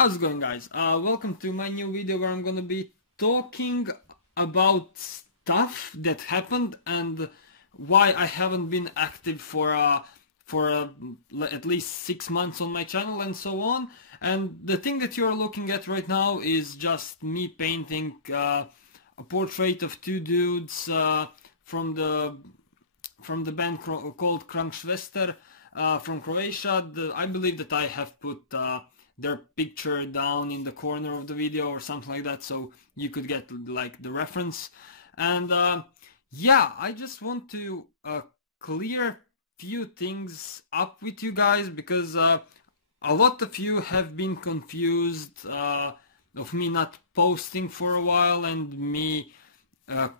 How's it going, guys? Welcome to my new video where I'm gonna be talking about stuff that happened and why I haven't been active for at least 6 months on my channel and so on. And the thing that you are looking at right now is just me painting a portrait of two dudes from the band called Krankšvester from Croatia. I believe that I have put their picture down in the corner of the video or something like that, so you could get like the reference. And yeah, I just want to clear few things up with you guys, because a lot of you have been confused of me not posting for a while and me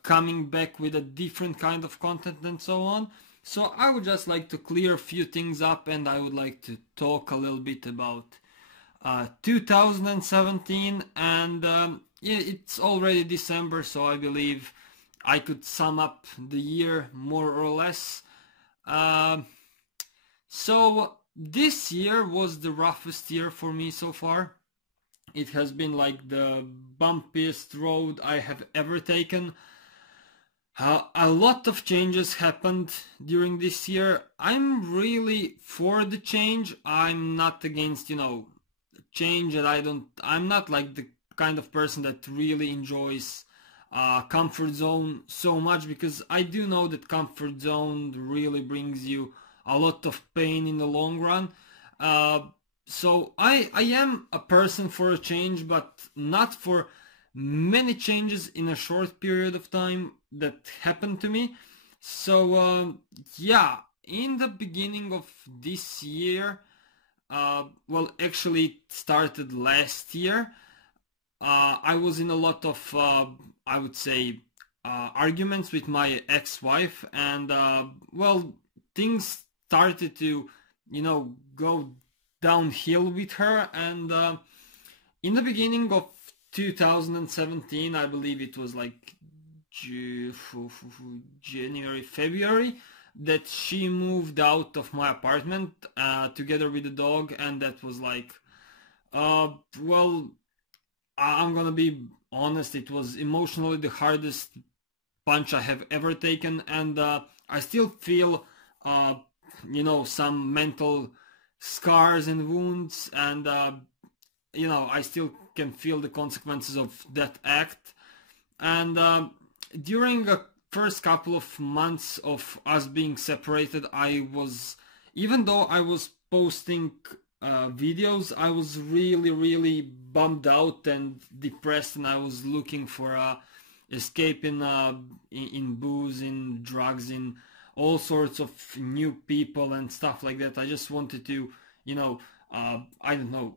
coming back with a different kind of content and so on. So I would just like to clear a few things up, and I would like to talk a little bit about 2017, and yeah, it's already December, so I believe I could sum up the year more or less. So this year was the roughest year for me so far. It has been like the bumpiest road I have ever taken. A lot of changes happened during this year. I'm really for the change. I'm not against, change, and I'm not like the kind of person that really enjoys comfort zone so much, because I do know that comfort zone really brings you a lot of pain in the long run. So I am a person for a change, but not for many changes in a short period of time that happened to me. So yeah, in the beginning of this year, well, actually it started last year, I was in a lot of I would say arguments with my ex-wife, and well, things started to go downhill with her. And in the beginning of 2017, I believe it was like January, February, that she moved out of my apartment together with the dog. And that was like, well, I'm gonna be honest, it was emotionally the hardest punch I have ever taken. And I still feel some mental scars and wounds, and I still can feel the consequences of that act. And during the first couple of months of us being separated, even though I was posting videos, I was really bummed out and depressed, and I was looking for escape in booze, in drugs, in all sorts of new people and stuff like that. I just wanted to, I don't know,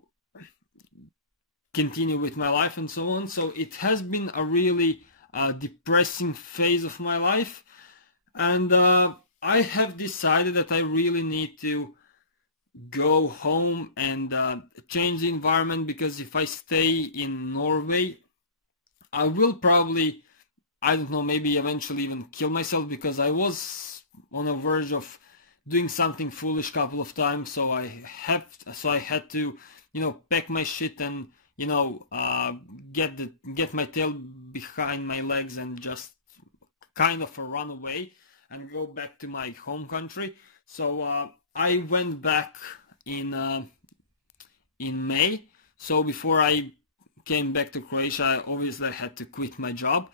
continue with my life and so on. So it has been a really depressing phase of my life, and I have decided that I really need to go home and change the environment, because if I stay in Norway, I will probably, I don't know, maybe eventually even kill myself, because I was on the verge of doing something foolish a couple of times. So I had to, pack my shit and get my tail behind my legs and just kind of run away and go back to my home country. So I went back in May. So before I came back to Croatia, obviously I had to quit my job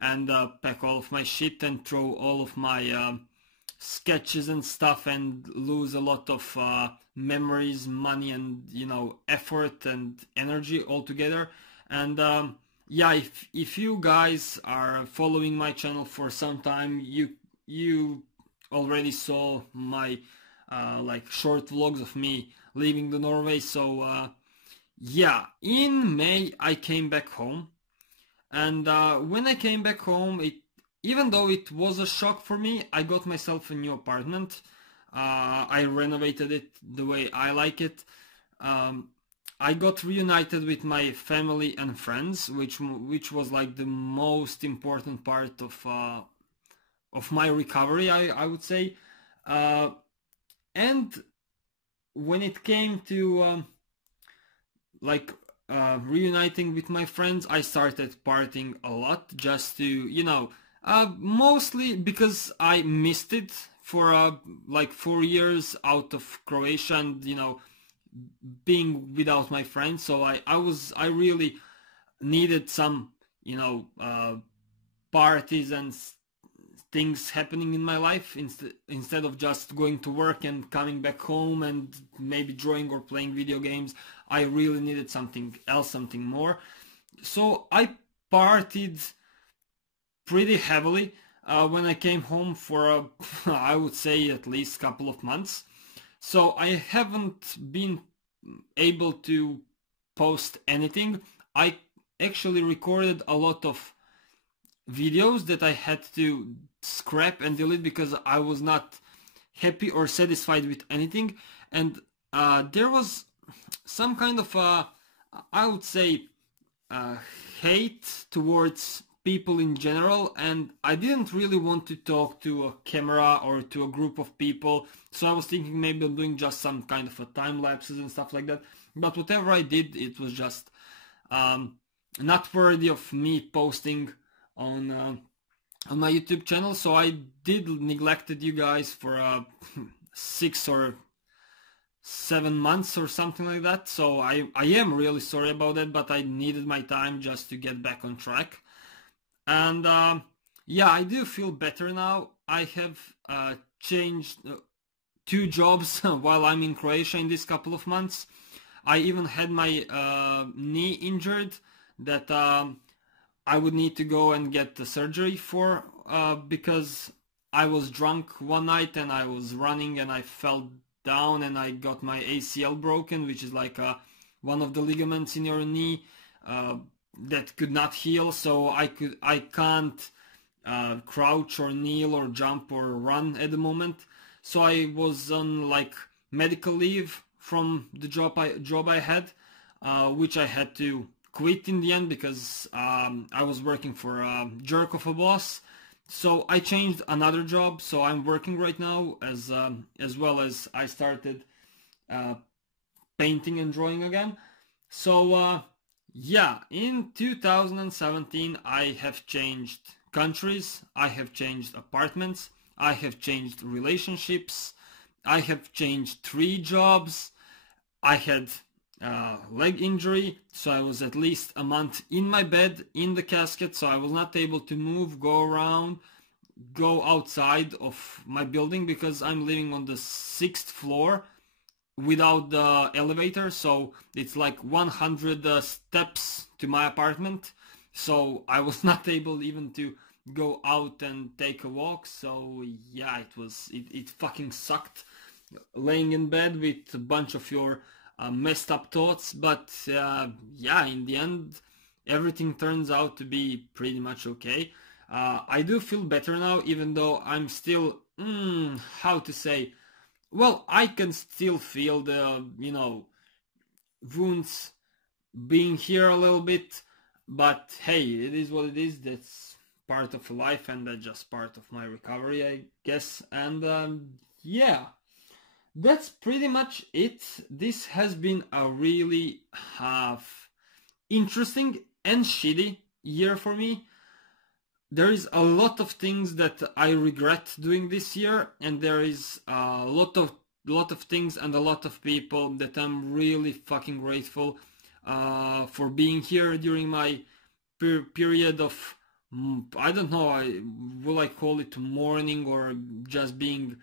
and pack all of my shit and throw all of my sketches and stuff, and lose a lot of memories, money, and effort and energy altogether. And yeah, if you guys are following my channel for some time, you already saw my like short vlogs of me leaving the Norway. So yeah, in May I came back home, and when I came back home, even though it was a shock for me, I got myself a new apartment. I renovated it the way I like it. I got reunited with my family and friends, which was like the most important part of my recovery, I would say. And when it came to like reuniting with my friends, I started partying a lot just to, mostly because I missed it for like 4 years out of Croatia and, being without my friends. So I really needed some, parties and things happening in my life instead of just going to work and coming back home and maybe drawing or playing video games. I really needed something else, something more. So I partied pretty heavily when I came home for I would say at least couple of months. So I haven't been able to post anything. I actually recorded a lot of videos that I had to scrap and delete because I was not happy or satisfied with anything, and there was some kind of I would say hate towards people in general, and I didn't really want to talk to a camera or to a group of people, so I was thinking maybe I'm doing just some kind of a time lapses and stuff like that, but whatever I did, it was just not worthy of me posting on my YouTube channel. So I did neglected you guys for 6 or 7 months or something like that. So I am really sorry about that, but I needed my time just to get back on track. And yeah, I do feel better now. I have changed 2 jobs while I'm in Croatia in this couple of months. I even had my knee injured that I would need to go and get the surgery for because I was drunk one night and I was running and I fell down and I got my ACL broken, which is like one of the ligaments in your knee that could not heal. So I can't crouch or kneel or jump or run at the moment. So I was on like medical leave from the job I had, which I had to quit in the end because I was working for a jerk of a boss. So I changed another job. So I'm working right now as well as I started painting and drawing again. So yeah, in 2017 I have changed countries, I have changed apartments, I have changed relationships, I have changed 3 jobs. I had leg injury, so I was at least a month in my bed in the casket, so I was not able to move, go around, go outside of my building because I'm living on the 6th floor without the elevator, so it's like 100 steps to my apartment. So I was not able even to go out and take a walk. So yeah, it fucking sucked laying in bed with a bunch of your messed up thoughts, but yeah, in the end everything turns out to be pretty much okay. I do feel better now, even though I'm still how to say, well, I can still feel the wounds being here a little bit, but hey, it is what it is. That's part of life, and that's just part of my recovery, I guess. And yeah, that's pretty much it. This has been a really interesting and shitty year for me. There is a lot of things that I regret doing this year, and there is a lot of things and a lot of people that I'm really fucking grateful for being here during my period of I don't know, will I call it mourning or just being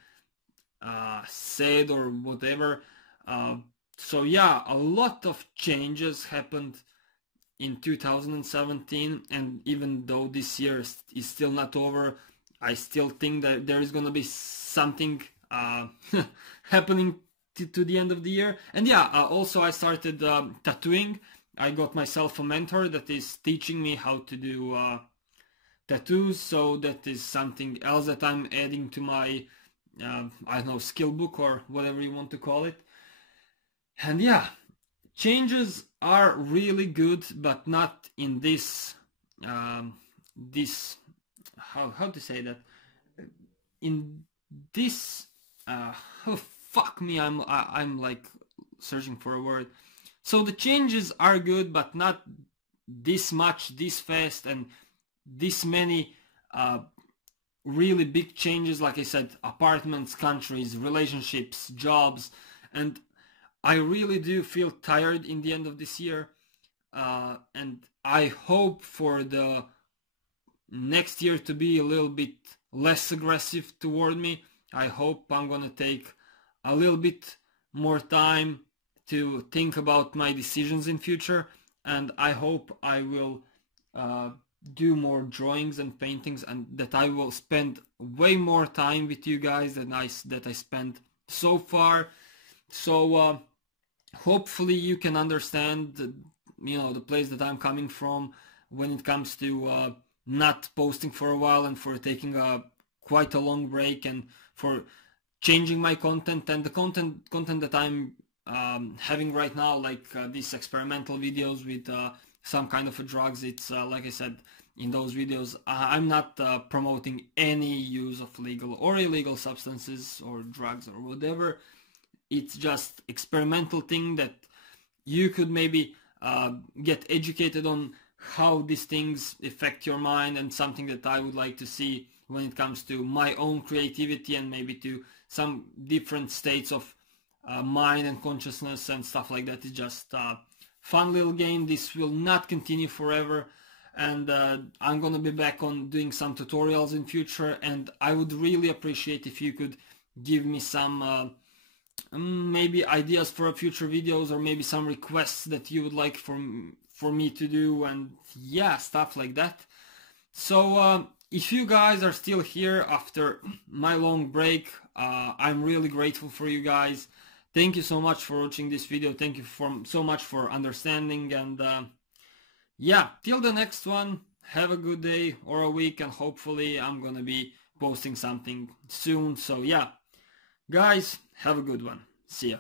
sad or whatever. So yeah, a lot of changes happened in 2017, and even though this year is still not over, I still think that there is gonna be something happening to the end of the year. And yeah, also I started tattooing. I got myself a mentor that is teaching me how to do tattoos, so that is something else that I'm adding to my I don't know, skill book or whatever you want to call it. And yeah, changes are really good, but not in this this how to say that, in this oh fuck me, I'm like searching for a word. So the changes are good, but not this much, this fast, and this many really big changes. Like I said, apartments, countries, relationships, jobs, and I really do feel tired in the end of this year, and I hope for the next year to be a little bit less aggressive toward me. I hope I'm gonna take a little bit more time to think about my decisions in future, and I hope I will do more drawings and paintings, and that I will spend way more time with you guys than I spent so far. So hopefully you can understand, the place that I'm coming from when it comes to not posting for a while, and for taking quite a long break, and for changing my content, and the content that I'm having right now, like these experimental videos with some kind of drugs. It's like I said in those videos, I'm not promoting any use of legal or illegal substances or drugs or whatever. It's just experimental thing that you could maybe get educated on how these things affect your mind, and something that I would like to see when it comes to my own creativity, and maybe to some different states of mind and consciousness and stuff like that. It's just a fun little game. This will not continue forever, and I'm gonna be back on doing some tutorials in future, and I would really appreciate if you could give me some maybe ideas for future videos, or maybe some requests that you would like for me to do, and yeah, stuff like that. So if you guys are still here after my long break, I'm really grateful for you guys. Thank you so much for watching this video. Thank you so much for understanding, and yeah, till the next one, have a good day or a week, and hopefully I'm gonna be posting something soon. So yeah, guys, have a good one. See ya.